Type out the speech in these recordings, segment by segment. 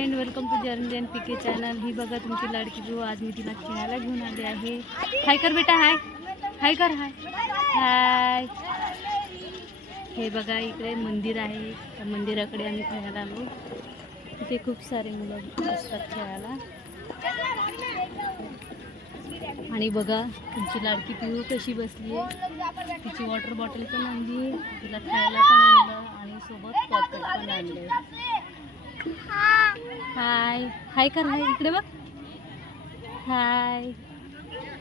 Friend welcome to journey P K channel ही बघा तुमची लाडकी जो आज मी तिला खेळायला घेऊन आले आहे. हाय कर बेटा हाय हाय कर हाय हाय हे बघा इकडे मंदिर आहे. त्या मंदिराकडे आम्ही खेळायला आलो. तिथे खूप सारे मुलं असतात खेळायला. आणि बघा तुमची लाडकी पिऊ कशी बसली आहे. तिची वॉटर बॉटल पण आणली तिला खायला पण आणलं आणि सोबत पॉकेट पण आणलं हाय. हाय कर हाय इकडे बघ. हाय.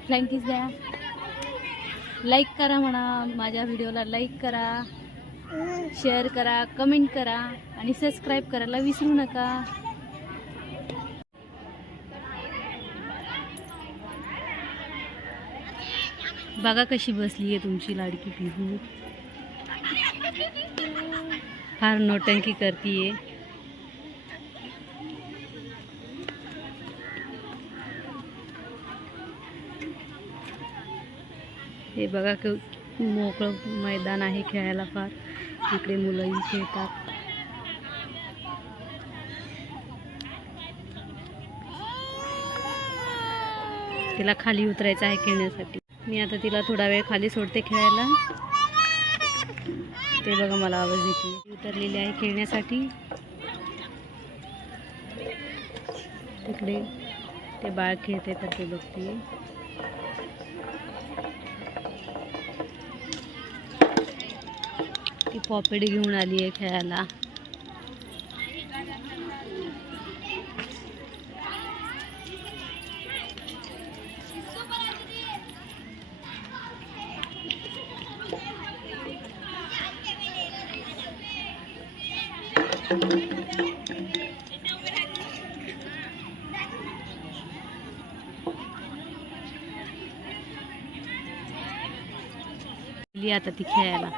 फ्लँकीज द्या लाईक करा म्हणा. माझ्या व्हिडिओला लाईक करा. शेअर करा. कमेंट करा. आणि सबस्क्राईब करायला विसरू नका. बघा कशी बसली आहे तुमची लाडकी पिहू. फार नोटंकी करतीये. हे बघा क मोकळं मैदान आहे खेळायला फार. इकडे मुलंही खेळतात. तिला खाली उतरायचं आहे खेळण्यासाठी. मी आता तिला थोडा वेळ खाली सोडते खेळायला. ते बघा मला आवाज येते उतरलेली आहे खेळण्यासाठी. तिकडे ते बाळ खेळते तर ते बघते. ती पॉपेट घेऊन आली आहे खेळायला. गेली आता ती खेळायला.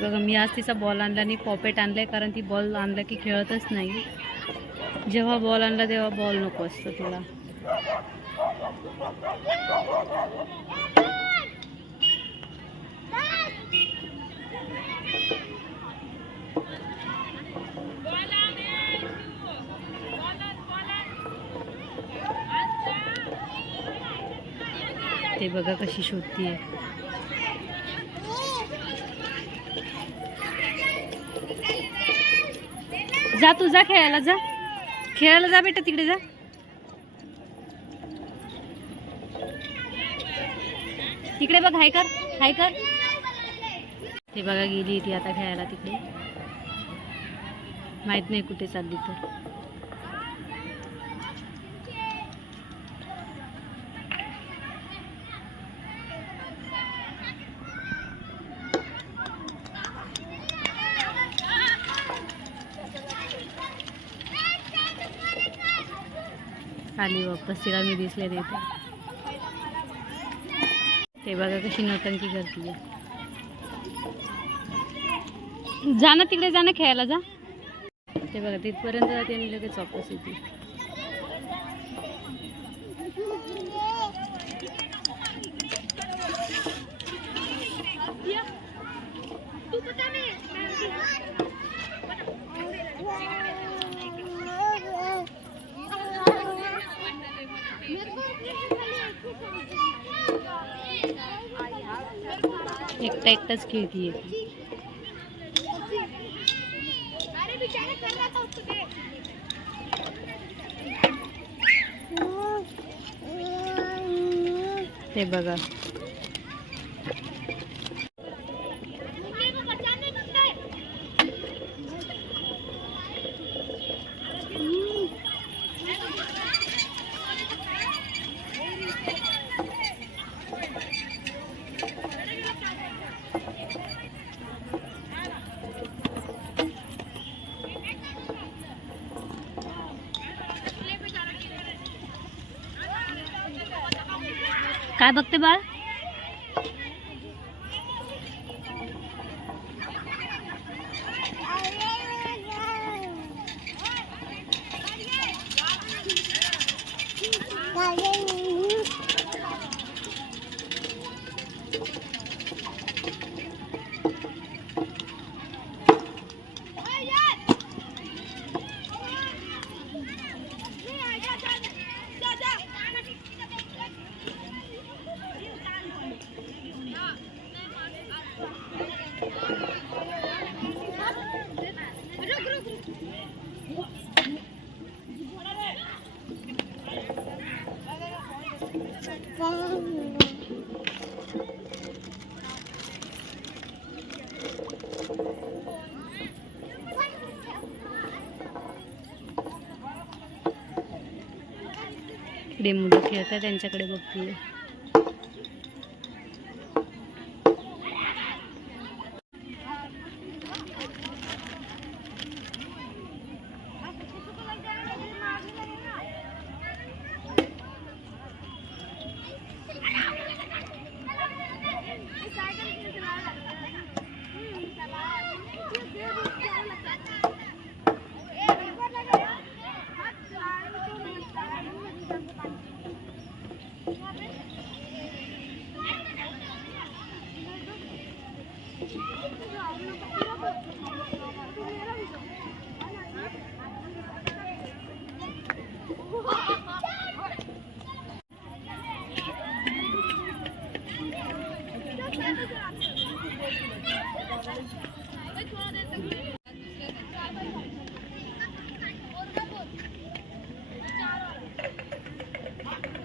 बघा मी आज तिचा बॉल आणला आणि पॉपेट आणलाय कारण ती बॉल आणला की खेळतच नाही. जेव्हा बॉल आणला तेव्हा बॉल नको असतो तिला. ते बघा कशी शोधतीये. जा तू जा खेळायला जा. खेळायला जा बेटा तिकडे जा. तिकडे बघ हाय कर हाय कर. ते बघा गेली ती आता खेळायला तिकडे. माहीत नाही कुठे चालली तर. आली वापस तिला मी दिसले तिथे ते बघा कशी नौटंकी करते जा ना तिकडे जा ना खेळायला जा. ते बघा तिथपर्यंत जाते आणि लगेच वापस येते. एकटा एकटाच खेळतीये ती. ते बघा. काय बघते बाळ? इकडे मुलं खेळतात त्यांच्याकडे बघते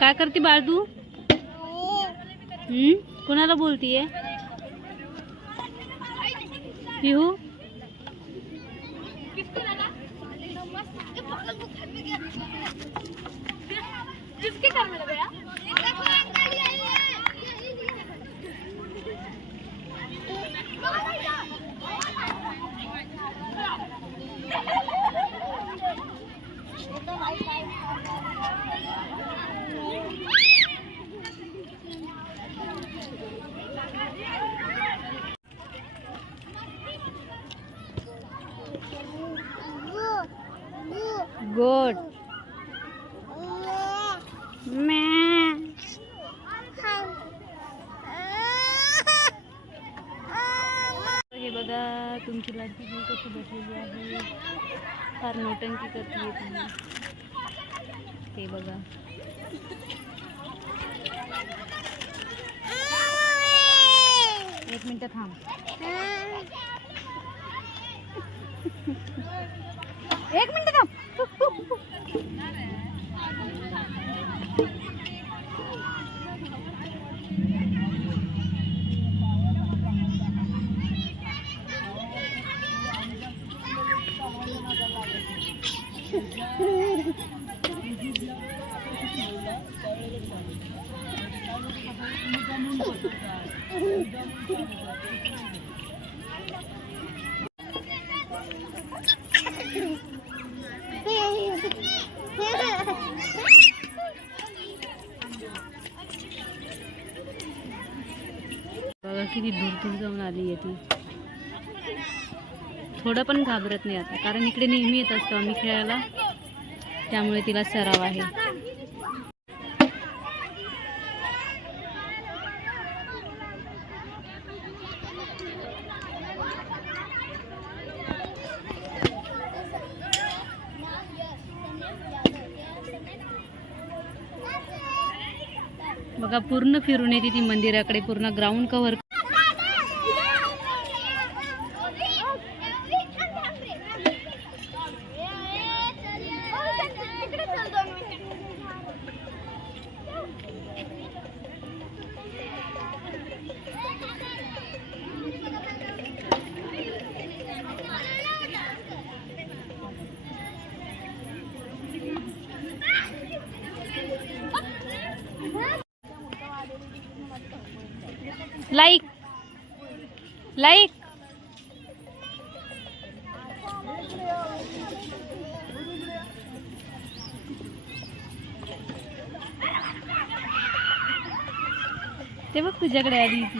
काय करते बाळ तू हम्म? कोणाला बोलतीये? पिहू? किसके घर में हे तुमची लाडकी बहीण कशी बसलेली आहे? फार नोटंकी करते ती ते एक मिनिट थांब. एक मिनिट थांब. बघा किती दूर दूर जाऊन आली आहे ती. थोडं पण घाबरत नाही आता कारण इकडे नेहमी येत असतो आम्ही खेळायला. त्यामुळे तिला सराव आहे. बघा पूर्ण फिरून येते ती मंदिराकडे पूर्ण ग्राउंड कव्हर लाईक. लाईक. ते बघ तुझ्याकडे आली ती